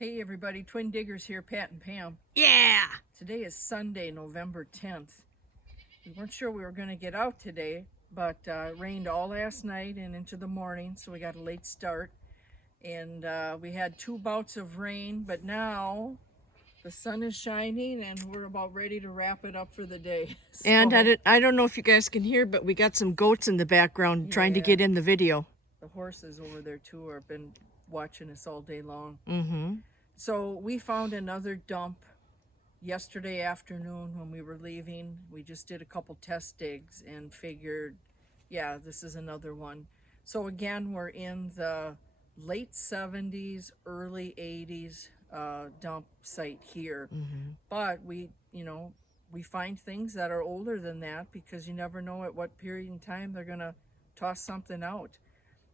Hey everybody, Twin Diggers here, Pat and Pam. Yeah! Today is Sunday, November 10th. We weren't sure we were going to get out today, but it rained all last night and into the morning, so we got a late start. And we had 2 bouts of rain, but now the sun is shining and we're about ready to wrap it up for the day. So, And I don't know if you guys can hear, but we got some goats in the background trying to Yeah. get in the video. the horses over there too have been watching us all day long. Mm-hmm. So we found another dump yesterday afternoon when we were leaving. We just did a couple test digs and figured, yeah, this is another one. So again, we're in the late 70s, early 80s dump site here. Mm-hmm. But we find things that are older than that because you never know at what period in time they're gonna toss something out.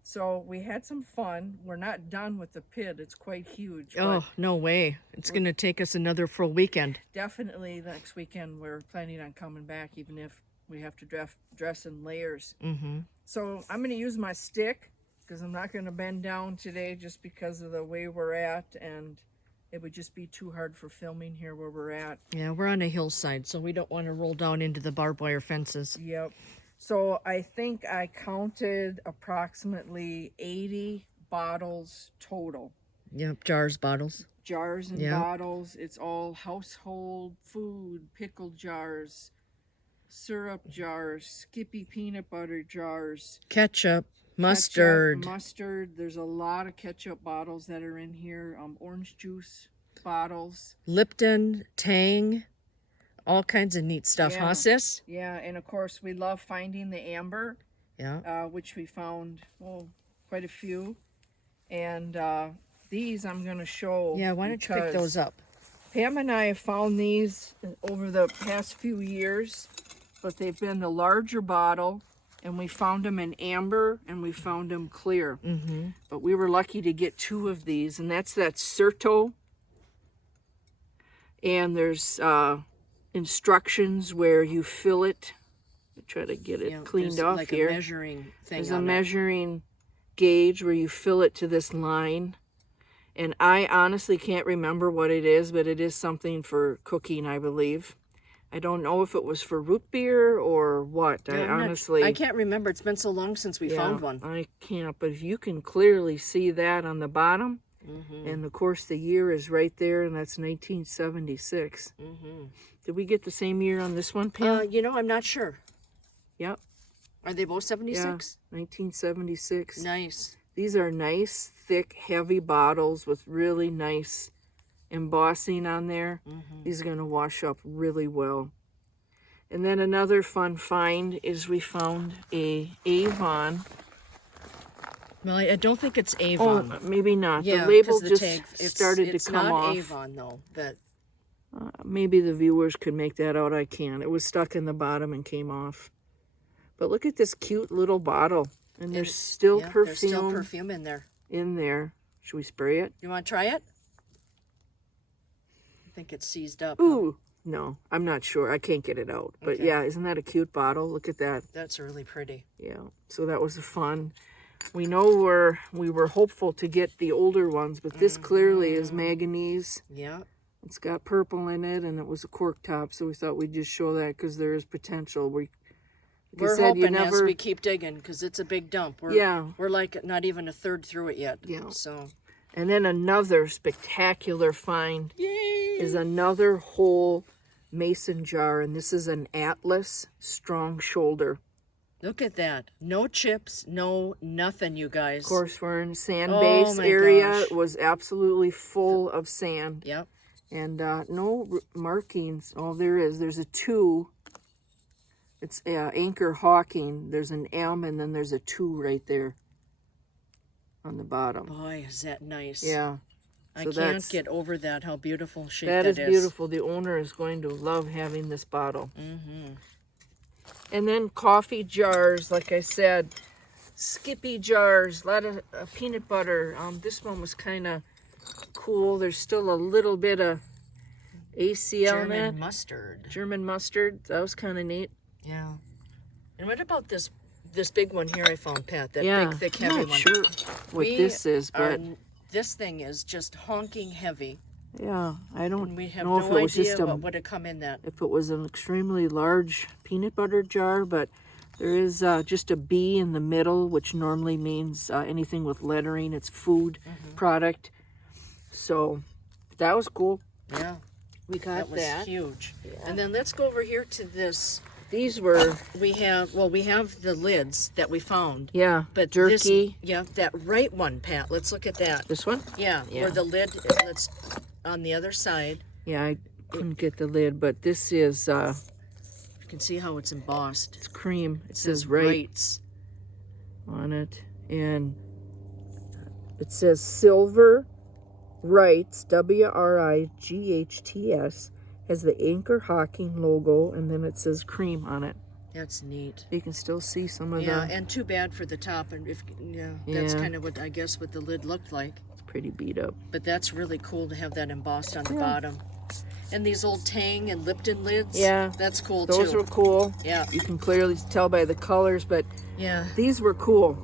So we had some fun. We're not done with the pit. It's quite huge. Oh, no way. It's going to take us another full weekend. Definitely next weekend we're planning on coming back, even if we have to dress in layers. Mm-hmm. So I'm going to use my stick because I'm not going to bend down today just because of the way we're at, and it would just be too hard for filming here where we're at. Yeah, we're on a hillside, so we don't want to roll down into the barbed wire fences. Yep. So I think I counted approximately 80 bottles total. Yep, jars, bottles. Jars and Yep. bottles. It's all household food, pickle jars, syrup jars, Skippy peanut butter jars, Ketchup, mustard. ketchup, mustard. There's a lot of ketchup bottles that are in here. Orange juice bottles. Lipton, Tang, all kinds of neat stuff, Yeah. huh, sis? Yeah, and of course we love finding the amber, Yeah. which we found quite a few. And these I'm going to show. Yeah, why don't you pick because those up? Pam and I have found these over the past few years, but they've been the larger bottle, and we found them in amber and we found them clear. Mm-hmm. But we were lucky to get 2 of these, and that's that Certo. And there's instructions where you fill it. Try to get it cleaned off like here. A measuring thing. There's a measuring gauge where you fill it to this line. And I honestly can't remember what it is, but it is something for cooking, I believe. I don't know if it was for root beer or what. I can't remember. It's been so long since we found one. I can't, but you can clearly see that on the bottom. Mm-hmm. And of course the year is right there, and that's 1976. Mm-hmm. Did we get the same year on this one, Pam? I'm not sure. Yep. Are they both 76? Yeah, 1976. Nice. These are nice, thick, heavy bottles with really nice embossing on there. Mm-hmm. These are going to wash up really well. And then another fun find is we found a Avon. Well, I don't think it's Avon. Oh, maybe not. Yeah, the label 'cause just tag, started to come off. It's not Avon, though. But Maybe the viewers could make that out. I can't. It was stuck in the bottom and came off. But look at this cute little bottle. And there's still perfume. There's still perfume in there. In there. Should we spray it? You want to try it? I think it's seized up. Ooh. No, I'm not sure. I can't get it out. But Okay. yeah, isn't that a cute bottle? Look at that. That's really pretty. Yeah. So that was fun. We know we were hopeful to get the older ones, but this clearly is manganese. Yeah. It's got purple in it, and it was a cork top, so we thought we'd just show that because there is potential. We're hoping as we keep digging, because it's a big dump. We're like not even a third through it yet. Yeah. So. And then another spectacular find is another whole mason jar, and this is an Atlas strong shoulder. Look at that. No chips, no nothing, you guys. Of course, we're in sand-based area. Gosh. It was absolutely full of sand. Yep. And no markings. Oh, there is. There's a 2. It's Anchor Hawking. There's an M, and then there's a 2 right there on the bottom. Boy, is that nice. Yeah. I So can't get over that, how beautiful shape that that is beautiful. The owner is going to love having this bottle. Mm-hmm. And then coffee jars, like I said. Skippy jars, a lot of peanut butter. This one was kind of cool. There's still a little bit of ACL in it. German mustard. German mustard. That was kind of neat. Yeah. And what about this big one here I found, Pat? That big, thick, heavy I'm not one. sure what this is, but this thing is just honking heavy. Yeah, I don't We have know no if it was idea just what would have come in that. if it was an extremely large peanut butter jar, but there is just a B in the middle, which normally means anything with lettering. It's food product. So that was cool. Yeah, We got that was huge. Yeah. And then let's go over here to this. These were we have the lids that we found. Yeah, but jerky. That right one, Pat. Let's look at that. This one? Yeah, where the lid. Let's on the other side. Yeah, I couldn't get the lid, but this is you can see how it's embossed. It's cream. It says Rights on it, and it says Silver Rights, WRIGHTS, has the Anchor Hawking logo, and then it says cream on it. That's neat. You can still see some of the... and too bad for the top. And that's kind of what I guess what the lid looked like. It's pretty beat up. But that's really cool to have that embossed on the bottom. And these old Tang and Lipton lids. Yeah. That's cool too. Those were cool. Yeah. You can clearly tell by the colors, but these were cool.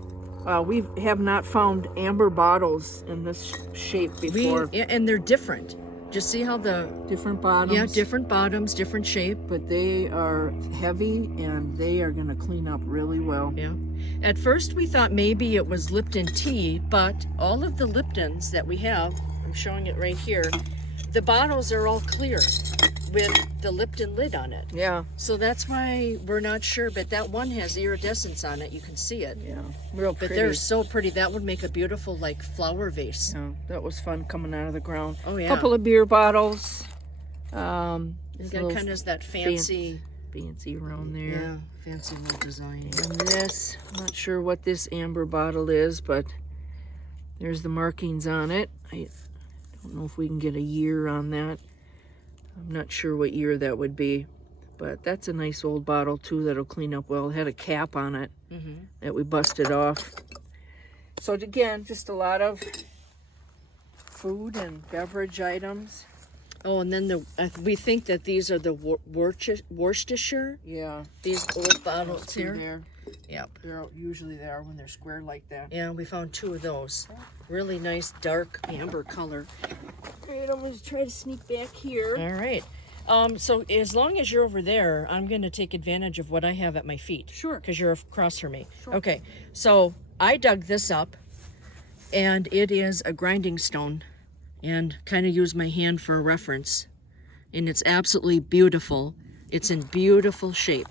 We have not found amber bottles in this shape before. And they're different. Just see how the... Different bottoms. Yeah, different bottoms, different shape. But they are heavy, and they are going to clean up really well. Yeah. At first, we thought maybe it was Lipton tea, but all of the Liptons that we have, I'm showing it right here, the bottles are all clear with the Lipton lid on it. Yeah. So that's why we're not sure, but that one has iridescence on it. You can see it. Yeah, real pretty. But they're so pretty. That would make a beautiful, like, flower vase. Yeah, that was fun coming out of the ground. Oh, yeah. A couple of beer bottles. You got kind of that fancy around there. Yeah, fancy little design. And this, I'm not sure what this amber bottle is, but there's the markings on it. I don't know if we can get a year on that. I'm not sure what year that would be, but that's a nice old bottle too that'll clean up well. It had a cap on it that we busted off. So again, just a lot of food and beverage items. Oh, and then we think that these are the Worcestershire. Yeah. These old bottles here. There. Yep. They're usually there when they're square like that. Yeah, we found 2 of those. Really nice dark amber color. All right, I'm going to try to sneak back here. All right. So as long as you're over there, I'm going to take advantage of what I have at my feet. Sure. Because you're across from me. Sure. Okay. So I dug this up, and it is a grinding stone, and kind of use my hand for a reference. And it's absolutely beautiful. It's in beautiful shape.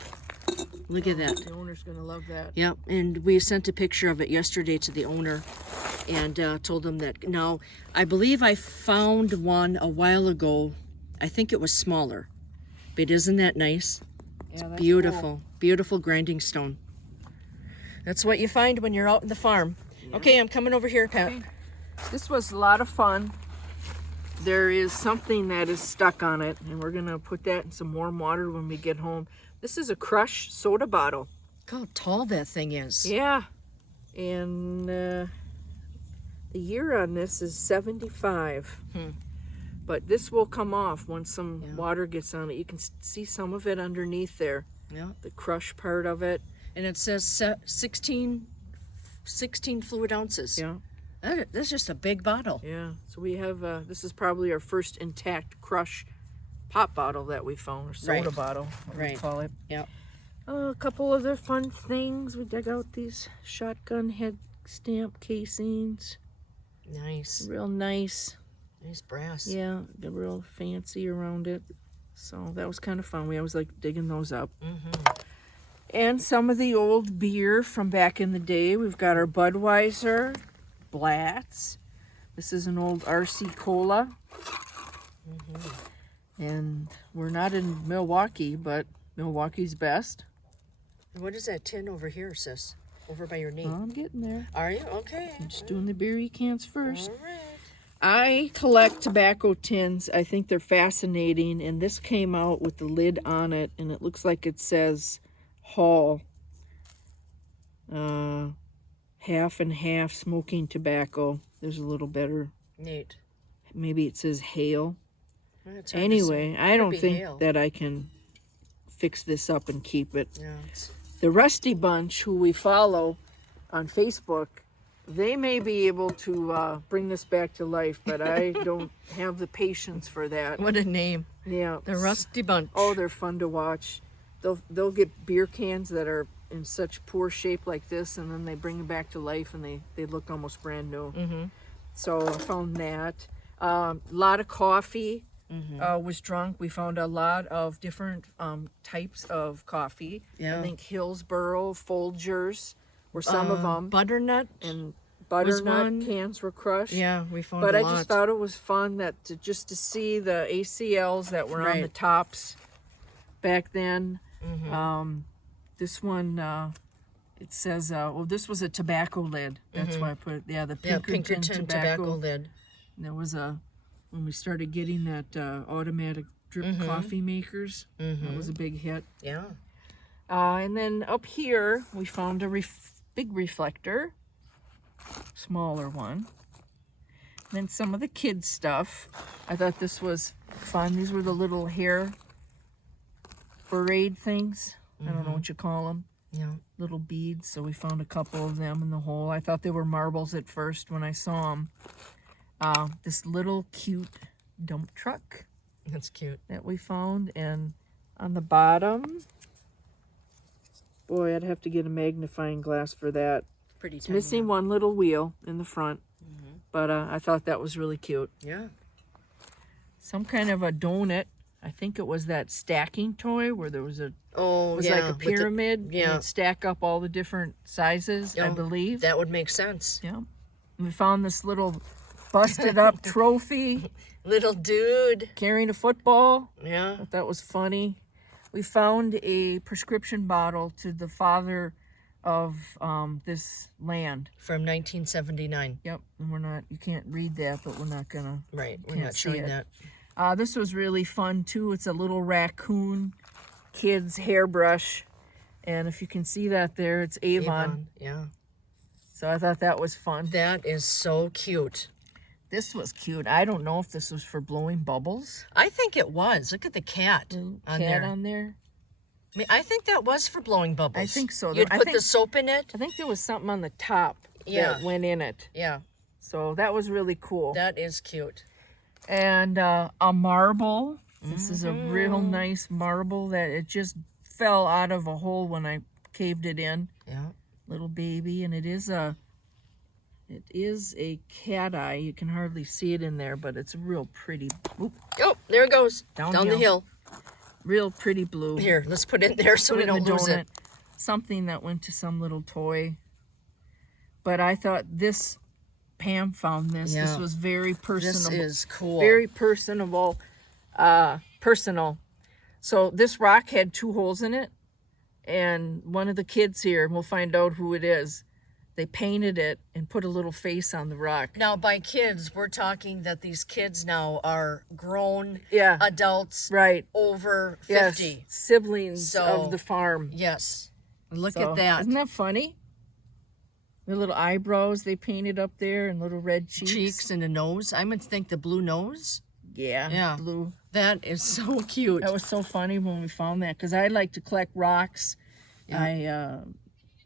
Look at that. The owner's going to love that. Yep, and we sent a picture of it yesterday to the owner and told him that. Now, I believe I found one a while ago. I think it was smaller, but isn't that nice? Yeah, that's beautiful. Cool. Beautiful grinding stone. That's what you find when you're out in the farm. Yeah. Okay, I'm coming over here, Pat. Okay. This was a lot of fun. There is something that is stuck on it, and we're going to put that in some warm water when we get home. This is a Crush soda bottle. Look how tall that thing is. Yeah. And the year on this is 75. But this will come off once some water gets on it. You can see some of it underneath there. Yeah. The Crush part of it. And it says 16 fluid ounces. Yeah. That's just a big bottle. Yeah. So we have, this is probably our first intact Crush pop bottle that we found, or soda bottle, what we call it. Yep. A couple other fun things. We dug out these shotgun head stamp casings. Nice. Real nice. Nice brass. Yeah, they're real fancy around it. So that was kind of fun. We always like digging those up. And some of the old beer from back in the day. We've got our Budweiser, Blatz. This is an old RC Cola. And we're not in Milwaukee, but Milwaukee's best. And what is that tin over here, sis? Over by your knee. Well, I'm getting there. Are you? Okay. I'm just doing the beery cans first. All right. I collect tobacco tins. I think they're fascinating. And this came out with the lid on it, and it looks like it says Hall. Half and half smoking tobacco. There's a little better. Neat. Maybe it says Hale. Anyway, I don't think that I can fix this up and keep it. Yeah, the Rusty Bunch, who we follow on Facebook, They may be able to bring this back to life, but I don't have the patience for that. What a name. Yeah. The Rusty Bunch. Oh, they're fun to watch. They'll get beer cans that are in such poor shape like this, and then they bring them back to life, and they look almost brand new. Mm-hmm. So I found that. A lot of coffee was drunk. We found a lot of different types of coffee. Yeah. I think Hillsborough, Folgers were some of them. Butternut. And one. butternut cans were crushed. Yeah, we found But a I lot. just thought it was fun just to see the ACLs that were on the Right. tops back then. Mm-hmm. This one, it says, well, this was a tobacco lid. That's why I put it. Yeah, the Pinkerton, tobacco lid. There was when we started getting that automatic drip coffee makers. That was a big hit. Yeah. And then up here, we found a big reflector, smaller one. And then some of the kids' stuff. I thought this was fun. These were the little hair braid things. I don't know what you call them. Yeah. Little beads. So we found a couple of them in the hole. I thought they were marbles at first when I saw them. This little cute dump truck That's cute. that we found. And on the bottom, boy, I'd have to get a magnifying glass for that. Pretty It's tiny. missing one little wheel in the front, but I thought that was really cute. Yeah. Some kind of a donut. I think it was that stacking toy where there was Oh, like yeah. a with the- pyramid. And yeah. it'd stack up all the different sizes, I Yeah, believe. That would make sense. Yeah. We found this little busted up trophy Little dude. carrying a football. Yeah. Thought that was funny. We found a prescription bottle to the father of this land. From 1979. Yep, and you can't read that, but we're not gonna. Right. We're Can't not see showing it. that. This was really fun too. It's a little raccoon kid's hairbrush, and if you can see that there, it's Avon. Yeah. So I thought that was fun. That is so cute. This was cute. I don't know if this was for blowing bubbles. I think it was. Look at the cat on Cat there. on there. I mean, I think that was for blowing bubbles. I think so. You'd I put think- the soap in it? I think there was something on the top Yeah. that went in it. Yeah. So that was really cool. That is cute. And a marble. This is a real nice marble that it just fell out of a hole when I caved it in. Yeah. Little baby, and it is a cat eye. You can hardly see it in there, but it's a real pretty, Oh, there it goes. Downhill. Down the hill. real pretty blue. Here, let's put it in there so Put we it in don't the lose donut. it. Something that went to some little toy. But I thought this, Pam found this. This Yeah. was very This personable. is cool. Very personal. So this rock had 2 holes in it, and one of the kids here, we'll find out who it is, they painted it and put a little face on the rock. Now, by kids, we're talking that these kids now are grown Yeah, adults right. over Yes, 50. siblings So- of the farm. Yes. Look So, at that. Isn't that funny? The little eyebrows they painted up there and little red cheeks. Cheeks and a nose. I would think the blue nose. Yeah, Yeah. blue. That is so cute. That was so funny when we found that, because I like to collect rocks. Yeah.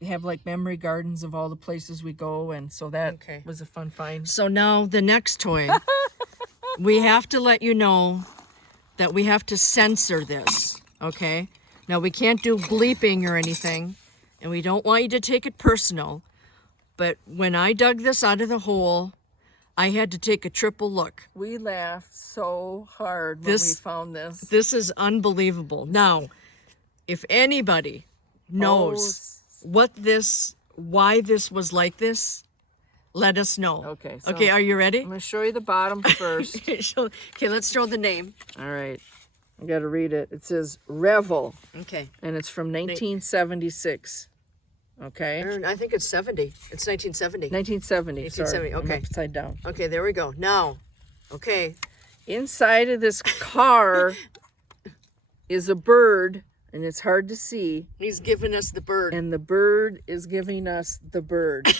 I have like memory gardens of all the places we go, and so that Okay. was a fun find. So now the next toy. We have to let you know that we have to censor this, okay? Now we can't do bleeping or anything, and we don't want you to take it personal, but when I dug this out of the hole, I had to take a triple look. We laughed so hard when we This- found this. This is unbelievable. Now, if anybody knows why this was like this, let us know. Okay, so Okay, are you ready? I'm going to show you the bottom first. Okay, let's show the name. All right. I got to read it. It says Revel, Okay. and it's from 1976. Okay? I think it's 70. It's 1970. 1970. 1970, Sorry, I'm okay. upside down. Okay, there we go. Now, okay. Inside of this car is a bird, and it's hard to see. He's giving us the bird. And the bird is giving us the bird.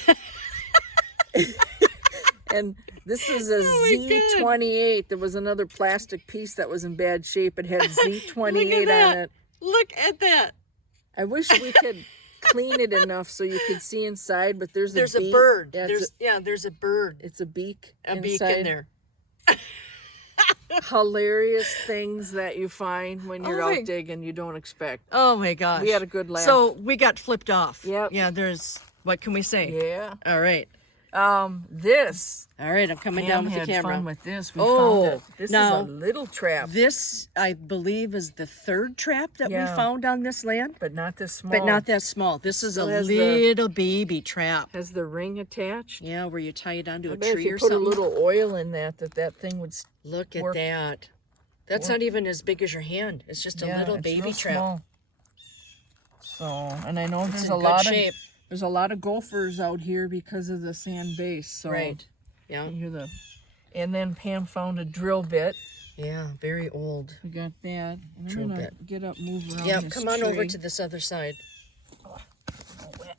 And this is a Z28. There was another plastic piece that was in bad shape. It had Z28 Look at that. on it. Look at that. I wish we could clean it enough so you can see inside, but there's a beak. bird. Yeah, There's a bird. it's a beak. A beak inside. in there. Hilarious things that you find when you're Oh my- out digging you don't expect. Oh my gosh. We had a good laugh. So we got flipped off. Yep. Yeah, what can we say? Yeah. All right. This. All right, I'm coming Pam down with the had camera. fun with this. We Oh, found it. This now- is a little trap, This, I believe, is the third trap that Yeah. we found on this land, but not this small. but not that small. This is a Still has the- little baby trap. Has the ring attached. Yeah, where you tie it onto I a bet if tree you or put something. a little oil in that thing would. Look at work. that. That's not even as big as your hand. It's just a little it's baby real trap. small. So, and I know It's there's in a good lot shape. of there's a lot of gophers out here because of the sand base. So Right. Yeah. you hear and then Pam found a drill bit. Yeah, very old. We got that. And Drill I'm gonna bit. get up, move around. Yeah, this come on over tree. to this other side. Oh, wet.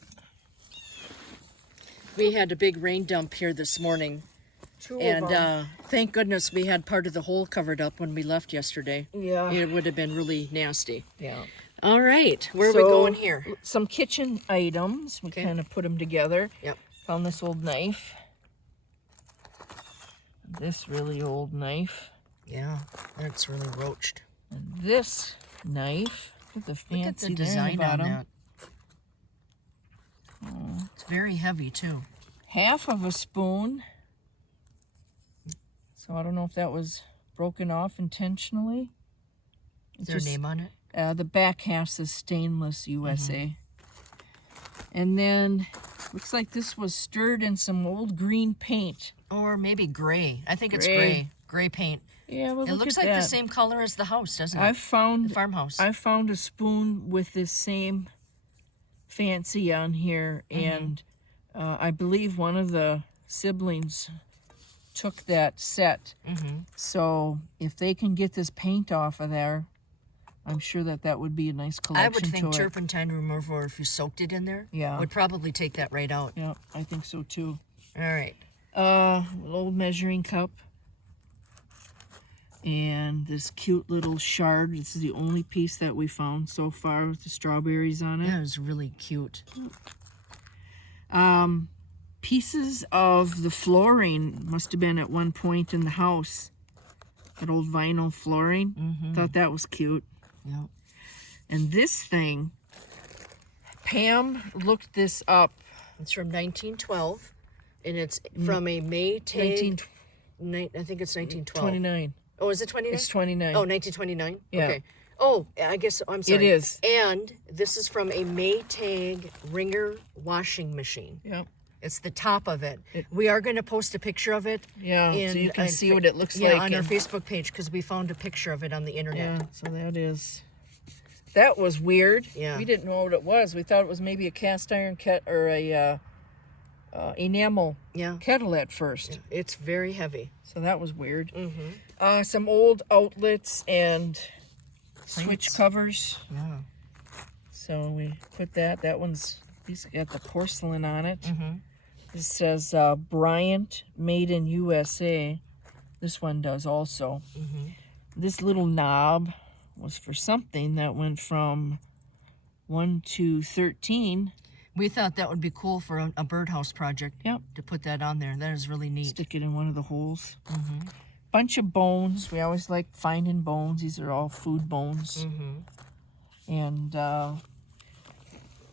We had a big rain dump here this morning, Two of and them. thank goodness we had part of the hole covered up when we left yesterday. Yeah. It would have been really nasty. Yeah. All right, where are we So, going here? Some kitchen items. We Okay. kind of put them together. Yep. Found this old knife. This really old knife. Yeah, that's really roached. And this knife. Look at the fancy Look at the there in design the on bottom. that. It's very heavy too. Half of a spoon. So I don't know if that was broken off intentionally. Is there a name on it? The back half says stainless USA. And then looks like this was stirred in some old green paint. Or maybe gray. I think it's Gray. gray. Gray paint. Yeah, well, It look looks at like that. the same color as the house, doesn't it? I've found The farmhouse. I found a spoon with this same fancy on here, and I believe one of the siblings took that set. So if they can get this paint off of there, I'm sure that would be a nice collection I would think to it. turpentine remover, if you soaked it in there, Yeah. would probably take that right out. Yeah, I think so too. All right. An old measuring cup. And this cute little shard. This is the only piece that we found so far with the strawberries on it. That was really cute. Pieces of the flooring must have been at one point in the house. That old vinyl flooring. Thought that was cute. Yeah. And this thing, Pam looked this up. It's from 1912, and it's from a Maytag. I think it's 1912. 29. Oh, is it 29? It's 29. Oh, 1929? Yeah. Okay. Oh, I guess, I'm sorry. It is. And this is from a Maytag Ringer washing machine. Yep. It's the top of it. We are going to post a picture of it. Yeah, so in- you can on see fa- what it looks yeah, like on our and- Facebook page, because we found a picture of it on the internet. Yeah, so that was weird. Yeah. We didn't know what it was. We thought it was maybe a cast iron or a enamel Yeah. kettle at first. It's very heavy. So that was weird. Some old outlets and switch Plates. covers. Yeah. So we put that. That one's, these got the porcelain on it. This says Bryant, made in USA. This one does also. This little knob was for something that went from 1 to 13. We thought that would be cool for a birdhouse project. Yep. To put that on there. That is really neat. Stick it in one of the holes. Bunch of bones. We always like finding bones. These are all food bones. And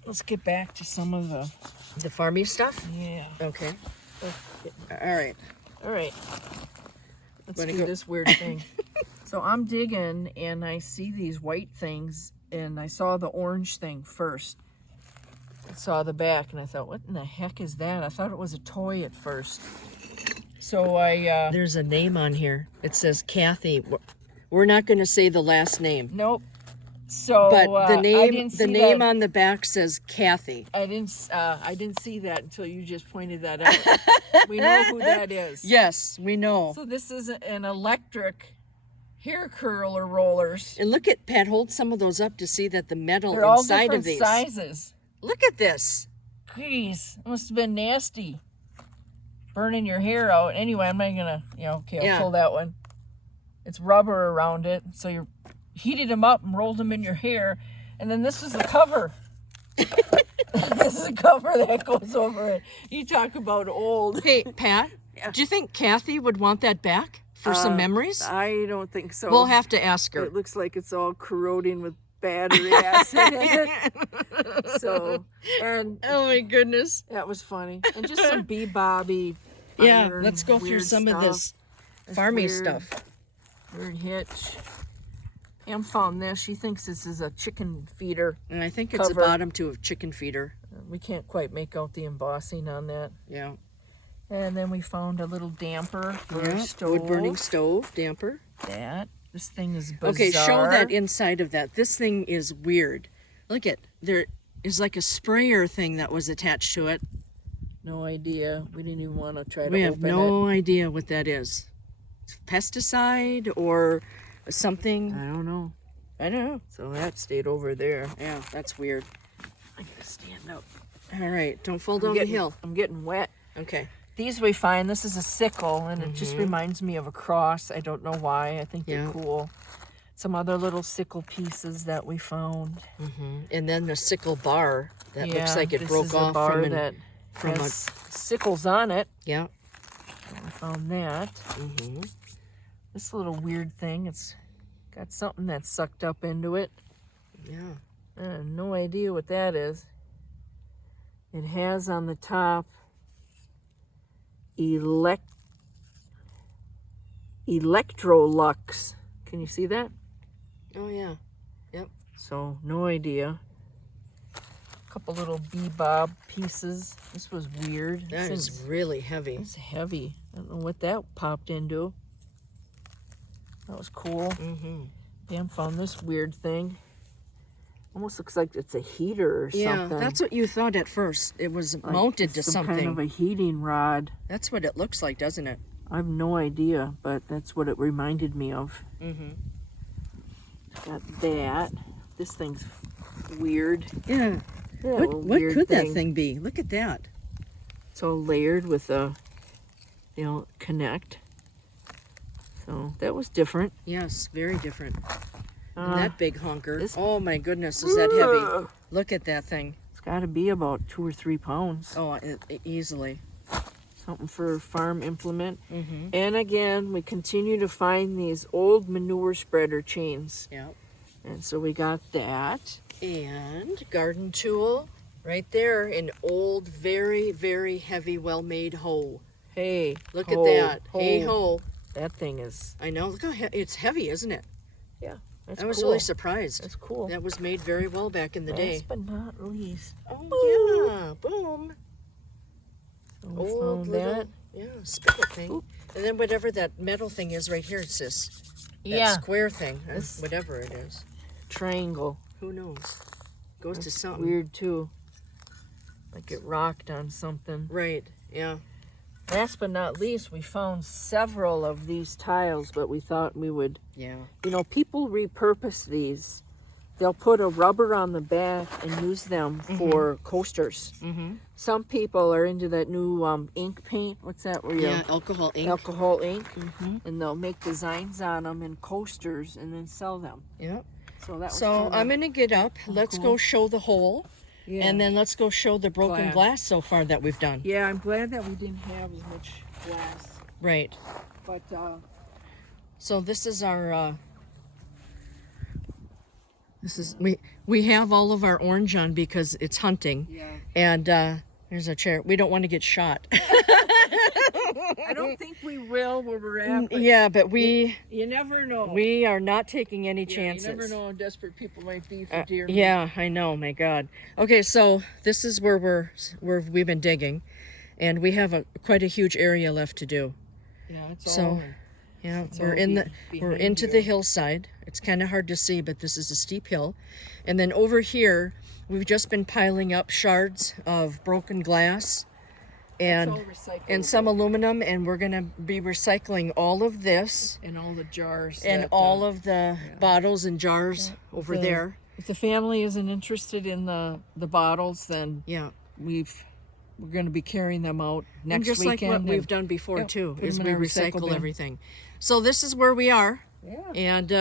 let's get back to some of the. The farmy stuff? Yeah. Okay. All right. All right. Let's Wanna do go- this weird thing. So I'm digging and I see these white things, and I saw the orange thing first. I saw the back and I thought, what in the heck is that? I thought it was a toy at first. So I, There's a name on here. It says Kathy. We're not going to say the last name. nope. So But the I name didn't see name that. on the back says Kathy. I didn't see that until you just pointed that out. We know who that is. Yes, we know. So this is an electric hair curler rollers. And look at Pat, hold some of those up to see that the metal They're all inside different of these. sizes. Look at this. Jeez, it must have been nasty. Burning your hair out. Anyway, I'm not gonna, okay, I'll Yeah. pull that one. It's rubber around it, so you heated them up and rolled them in your hair. And then this is the cover. This is a cover that goes over it. You talk about old. Hey, Pat, do you think Kathy would want that back for some memories? I don't think so. We'll have to ask her. It looks like it's all corroding with battery acid in it. So, and Oh my goodness. that was funny. And just some bebobby. Yeah, iron, let's go through weird some of this It's farmy weird. stuff. Weird hitch. Pam found this. She thinks this is a chicken feeder. And I think it's Cover. a bottom to a chicken feeder. We can't quite make out the embossing on that. Yeah. And then we found a little damper for our Yeah, stove. wood burning stove damper. That. This thing is bizarre. Okay, show that inside of that. This thing is weird. Look at, there is like a sprayer thing that was attached to it. No idea. We didn't even want to try to We have open it. no idea what that is. It's pesticide or something. I don't know. I don't know. So that stayed over there. Yeah, that's weird. I gotta stand up. All right, don't fall down the hill. I'm getting wet. Okay. These we find. This is a sickle, and it just reminds me of a cross. I don't know why. I think they're Yeah. cool. Some other little sickle pieces that we found. And then the sickle bar that looks Yeah, like it this broke is a off bar from an, that from a, has sickles on it. yeah. We found that. This little weird thing. It's got something that's sucked up into it. Yeah. I have no idea what that is. It has on the top Electrolux. Can you see that? Oh yeah. Yep. So no idea. A couple little bebob pieces. This was weird. That This is really heavy. It's heavy. I don't know what that popped into. That was cool. Pam found this weird thing. Almost looks like it's a heater or Yeah, something. that's what you thought at first. It was Like mounted it's to some something. kind of a heating rod. That's what it looks like, doesn't it? I have no idea, but that's what it reminded me of. Got that. This thing's weird. Yeah. Yeah, What a what weird could that thing be? Look at that. It's all layered with a, connect. So that was different. Yes, very different. And Uh, that big honker. this- Oh my goodness, is that heavy? Look at that thing. It's got to be about 2 or 3 pounds. Oh, easily. Something for farm implement. And again, we continue to find these old manure spreader chains. Yeah. And so we got that. And garden tool right there, an old, very, very heavy, well-made hoe. Hey, Look hoe, at that. hoe. Hey ho. That thing is, I know. Look how it's heavy, isn't it? yeah, that's I was cool. really surprised. That's cool. That was made very well back in the day. Last but not least, Oh yeah, boom. so we Old found little, that. yeah, spigot thing. Oop. And then whatever that metal thing is right here, it's this that square thing, This- whatever it is. Triangle. Who knows? Goes to That's something. weird too. Like it rocked on something. Right, yeah. Last but not least, we found several of these tiles, but we thought we would, Yeah. people repurpose these. They'll put a rubber on the back and use them for coasters. Some people are into that new ink paint. What's that? Where you Yeah, alcohol ink. alcohol ink, and they'll make designs on them and coasters and then sell them. Yeah. So that was So kinda I'm gonna get up. Let's go cool. show the hole. Yeah. And then let's go show the broken Glass. glass so far that we've done. Yeah, I'm glad that we didn't have as much glass, Right. but So this is our we have all of our orange on because it's hunting. yeah, And there's a chair. We don't want to get shot. I don't think we will where we're at. But Yeah, but we never know. are not taking any chances. You never know how desperate people might be for deer. Yeah, I know. My God. Okay, so this is where we've been digging, and we have quite a huge area left to do. Yeah, it's So, all. Yeah, It's we're all in we're behind into you. the hillside. It's kind of hard to see, but this is a steep hill, and then over here we've just been piling up shards of broken glass, and all recyclable. and some aluminum, and we're gonna be recycling all of this And all the jars. and that, all of the bottles and jars over the- there. If the family isn't interested in the bottles, then Yeah, we're going to be carrying them out and next just weekend. like what we've and- done before Yep, too, put is them we in our recycle recycle bin. everything. So this is where we are, Yeah. and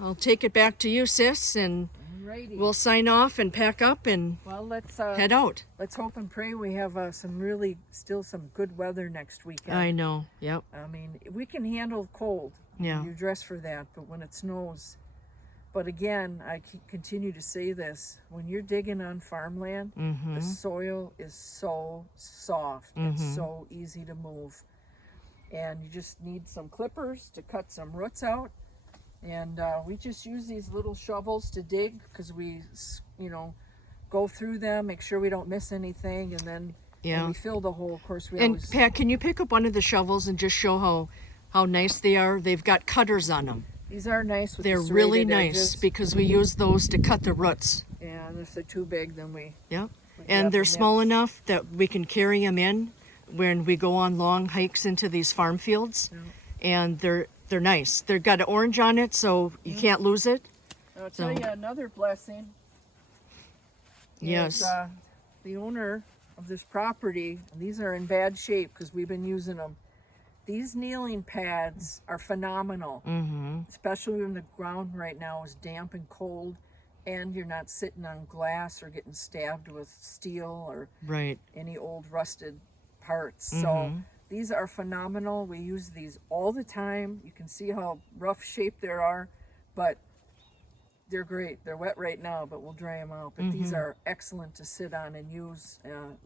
I'll take it back to you, sis, and All Alrighty. we'll sign off and pack up and Well, let's head out. hope and pray we have still some good weather next weekend. I know. Yep. I mean, we can handle cold. Yeah. You dress for that, but when it snows. But again, I continue to say this: when you're digging on farmland, the soil is so soft and so easy to move, and you just need some clippers to cut some roots out. And we just use these little shovels to dig because we, go through them, make sure we don't miss anything, and then when we fill the hole. Of course, we And always. Pat, can you pick up one of the shovels and just show how nice they are? They've got cutters on them. These are nice. With They're the really serrated nice edges. because we use those to cut the roots. Yeah, and if they're too big, then we. Yep. grab And they're them small enough that we can carry them in when we go on long hikes into these farm fields. And they're nice. They've got an orange on it, so you can't lose it. I'll tell you another blessing. Yes. Is, the owner of this property, and these are in bad shape because we've been using them. These kneeling pads are phenomenal, especially when the ground right now is damp and cold, and you're not sitting on glass or getting stabbed with steel or Right. any old rusted parts. So these are phenomenal. We use these all the time. You can see how rough shape they are, but they're great. They're wet right now, but we'll dry them out. But these are excellent to sit on and use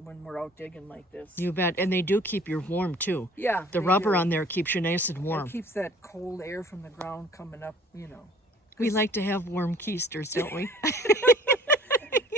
when we're out digging like this. You bet. And they do keep you warm too. Yeah. The they rubber do. on there keeps you nice and It warm. keeps that cold air from the ground coming up, We like to have warm keisters, don't we?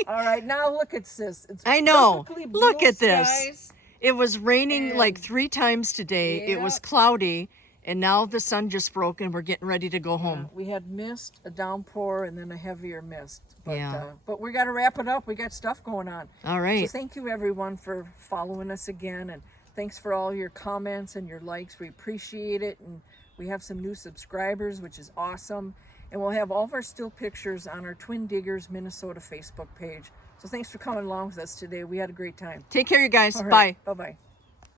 All right, now look at this. It's I know. perfectly blue Look at this. skies. It was raining like And- 3 times today. It was Yep. cloudy, and now the sun just broke and we're getting ready to go home. We had mist, a downpour, and then a heavier mist. But, Yeah. but we got to wrap it up. We got stuff going on. All So right. thank you everyone for following us again, and thanks for all your comments and your likes. We appreciate it, and we have some new subscribers, which is awesome. And we'll have all of our still pictures on our Twin Diggers Minnesota Facebook page. So thanks for coming along with us today. We had a great time. Take care, you guys. All Bye. right, bye-bye.